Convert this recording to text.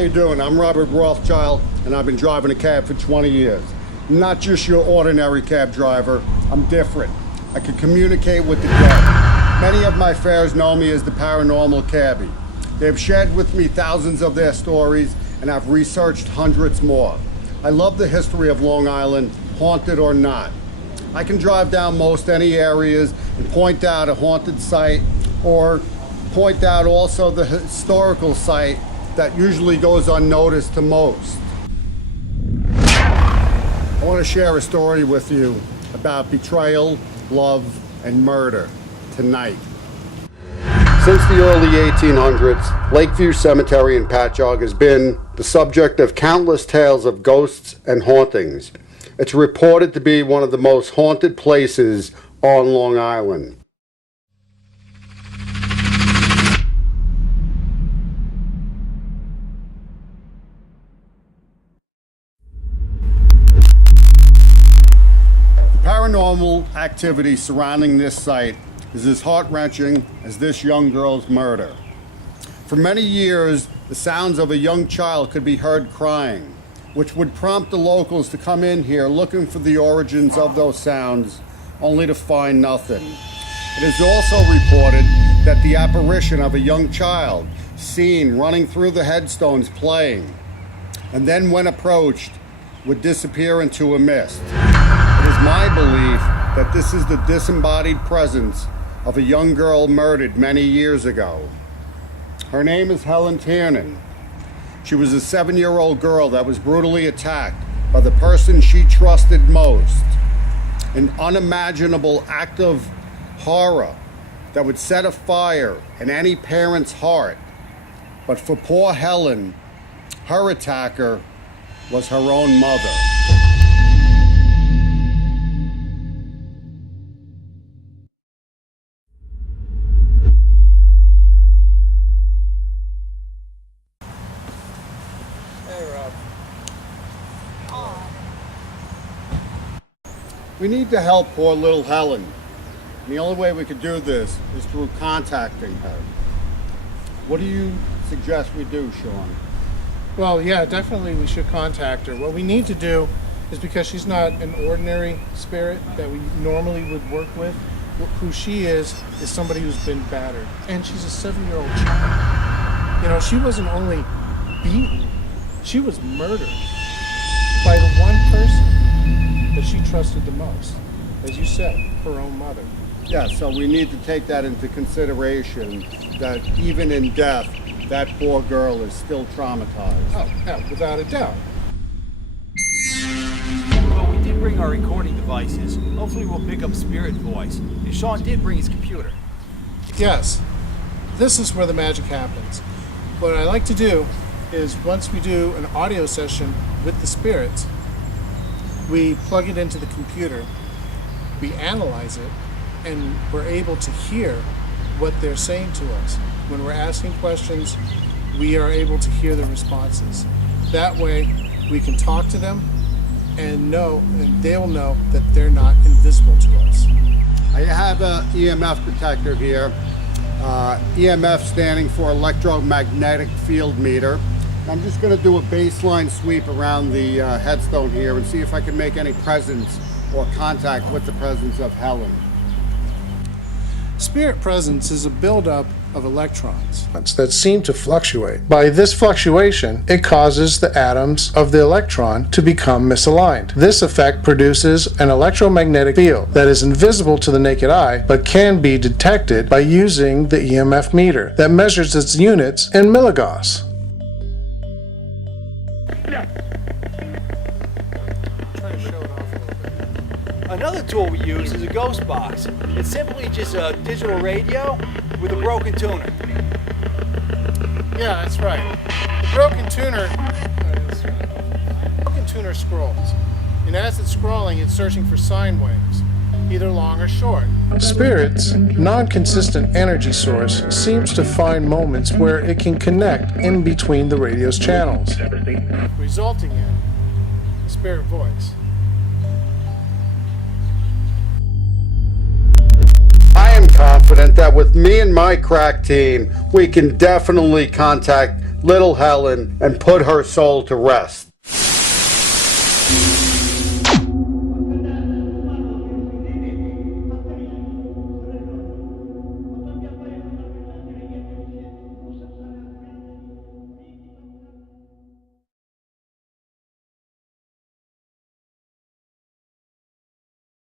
How you doing? I'm Robert Rothschild, and I've been driving a cab for 20 years. I'm not just your ordinary cab driver. I'm different. I can communicate with the dead. Many of my fares know me as the Paranormal cabbie. They've shared with me thousands of their stories, and I've researched hundreds more. I love the history of Long Island, haunted or not. I can drive down most any areas and point out a haunted site, or point out also the historical site that usually goes unnoticed to most. I want to share a story with you about betrayal, love, and murder tonight. Since the early 1800s, Lakeview Cemetery in Patchogue has been the subject of countless tales of ghosts and hauntings. It's reported to be one of the most haunted places on Long Island. The paranormal activity surrounding this site is as heart-wrenching as this young girl's murder. For many years, the sounds of a young child could be heard crying, which would prompt the locals to come in here looking for the origins of those sounds, only to find nothing. It is also reported that the apparition of a young child seen running through the headstones playing, and then when approached, would disappear into a mist. It is my belief that this is the disembodied presence of a young girl murdered many years ago. Her name is Halendar. She was a 7-year-old girl that was brutally attacked by the person she trusted most. An unimaginable act of horror that would set a fire in any parent's heart. But for poor Helen, her attacker was her own mother. We need to help poor little Helen. And the only way we could do this is through contacting her. What do you suggest we do, Shawn? Well, yeah, definitely we should contact her. What we need to do is, because she's not an ordinary spirit that we normally would work with, who she is somebody who's been battered. And she's a 7-year-old child. You know, she wasn't only beaten, she was murdered by the one person that she trusted the most, as you said, her own mother. Yeah, so we need to take that into consideration, that even in death, that poor girl is still traumatized. Oh, yeah, without a doubt. Well, we did bring our recording devices. Hopefully we'll pick up Spirit voice. And Shawn did bring his computer. Yes, this is where the magic happens. What I like to do is, once we do an audio session with the spirits, we plug it into the computer, we analyze it, and we're able to hear what they're saying to us. When we're asking questions, we are able to hear the responses. That way, we can talk to them and they'll know that they're not invisible to us. I have an EMF detector here. EMF standing for electromagnetic field meter. I'm just going to do a baseline sweep around the headstone here and see if I can make any presence or contact with the presence of Helen. Spirit presence is a buildup of electrons that seem to fluctuate. By this fluctuation, it causes the atoms of the electron to become misaligned. This effect produces an electromagnetic field that is invisible to the naked eye, but can be detected by using the EMF meter that measures its units in milligauss. Another tool we use is a ghost box. It's simply just a digital radio with a broken tuner. Yeah, that's right. The broken tuner scrolls. And as it's scrolling, it's searching for sine waves, either long or short. Spirit's non-consistent energy source seems to find moments where it can connect in between the radio's channels, resulting in spirit voice. I am confident that with me and my crack team, we can definitely contact little Helen and put her soul to rest.